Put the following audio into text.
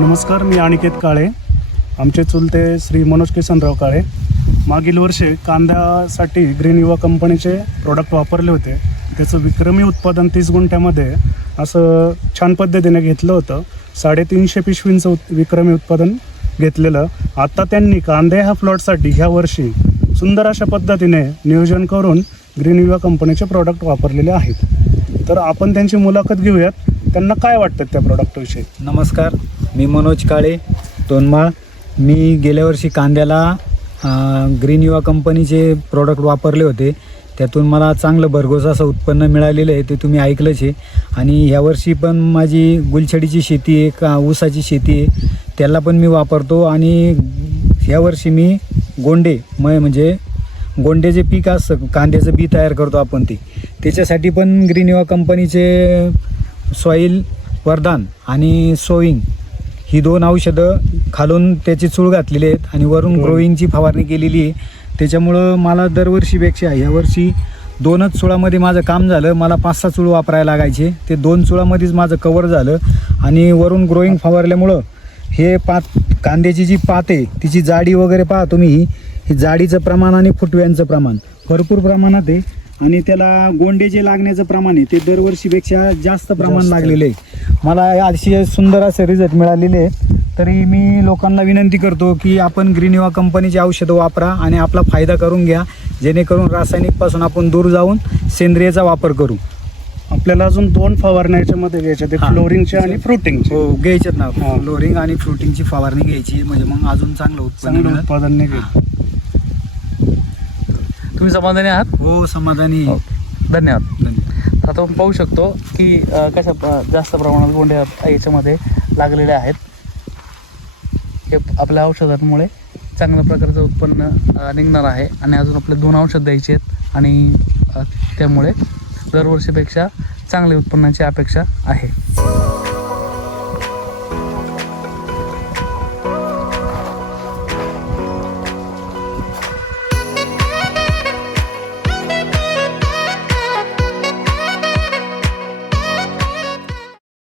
नमस्कार मी अनिकेत काळे. आमचे चुलते श्री मनोज किसनराव काळे. मागील वर्षी कांद्यासाठी ग्रीन युवा कंपनीचे प्रोडक्ट वापरले होते. त्याचं विक्रमी उत्पादन तीस गुंठ्यामध्ये असं छान पद्धतीने घेतलं होतं. साडेतीनशे पिशवींचं उत विक्रमी उत्पादन घेतलेलं. आत्ता त्यांनी कांदे ह्या प्लॉटसाठी ह्या वर्षी सुंदर अशा पद्धतीने नियोजन करून ग्रीन युवा कंपनीचे प्रोडक्ट वापरलेले आहेत. तर आपण त्यांची मुलाखत घेऊयात. त्यांना काय वाटतं त्या प्रोडक्टविषयी नमस्कार. मी मनोज काळे तोनमाळ. मी गेल्या वर्षी कांद्याला ग्रीन युवा कंपनीचे प्रोडक्ट वापरले होते. त्यातून मला चांगलं भरघोस असं उत्पन्न मिळालेलं आहे ते तुम्ही ऐकलंच आहे. आणि ह्यावर्षी पण माझी गुलछडीची शेती आहे का ऊसाची शेती आहे त्याला पण मी वापरतो. आणि ह्यावर्षी मी गोंडे म म्हणजे गोंडे जे पीक असतं कांद्याचं बी तयार करतो आपण ते. त्याच्यासाठी पण ग्रीन युवा कंपनीचे सॉईल वरदान आणि सोईंग ही दोन औषधं खालून त्याची चूळ घातलेली आहेत आणि वरून. ग्रोईंगची फवारणी केलेली आहे. त्याच्यामुळं मला दरवर्षीपेक्षा यावर्षी दोनच चुळामध्ये माझं काम झालं. मला पाच सहा चूळ वापरायला लागायचे. ते दोन चुळामध्येच माझं कवर झालं. आणि वरून ग्रोईंग फवारल्यामुळं हे पात कांद्याची जी पात आहे तिची जाडी वगैरे पहा तुम्ही. हे जाडीचं प्रमाण आणि फुटव्यांचं प्रमाण. भरपूर प्रमाणात आहे. आणि त्याला गोंडे जे लागण्याचं प्रमाण आहे ते दरवर्षीपेक्षा जास्त प्रमाण. लागलेलं आहे. मला अतिशय सुंदर असे रिझल्ट मिळालेले आहेत. तरी मी लोकांना विनंती करतो की आपण ग्रीन युवा कंपनीची औषधं वापरा आणि आपला फायदा करून घ्या. जेणेकरून रासायनिकपासून आपण दूर जाऊन सेंद्रियचा वापर करू. आपल्याला अजून दोन फवारण्या याच्यामध्ये घ्यायच्या ते हा. फ्लोरिंगचे आणि फ्रुटिंगचे हो घ्यायच्यात ना. हा. फ्लोरिंग आणि फ्रुटिंगची फवारणी घ्यायची. म्हणजे मग अजून चांगलं उत्पन्न चांगलं मिळेल उत्पादन निघेल तुम्ही समाधानी आहात? हो समाधानी हो. धन्यवाद धन्यवाद. आता आपण पाहू शकतो की कशा जास्त प्रमाणात गोंड्या याच्यामध्ये लागलेल्या आहेत. हे आपल्या औषधांमुळे चांगल्या प्रकारचं उत्पन्न निघणार आहे. आणि अजून आपले दोन औषध द्यायचे आहेत. आणि त्यामुळे दरवर्षीपेक्षा चांगल्या उत्पन्नाची अपेक्षा आहे.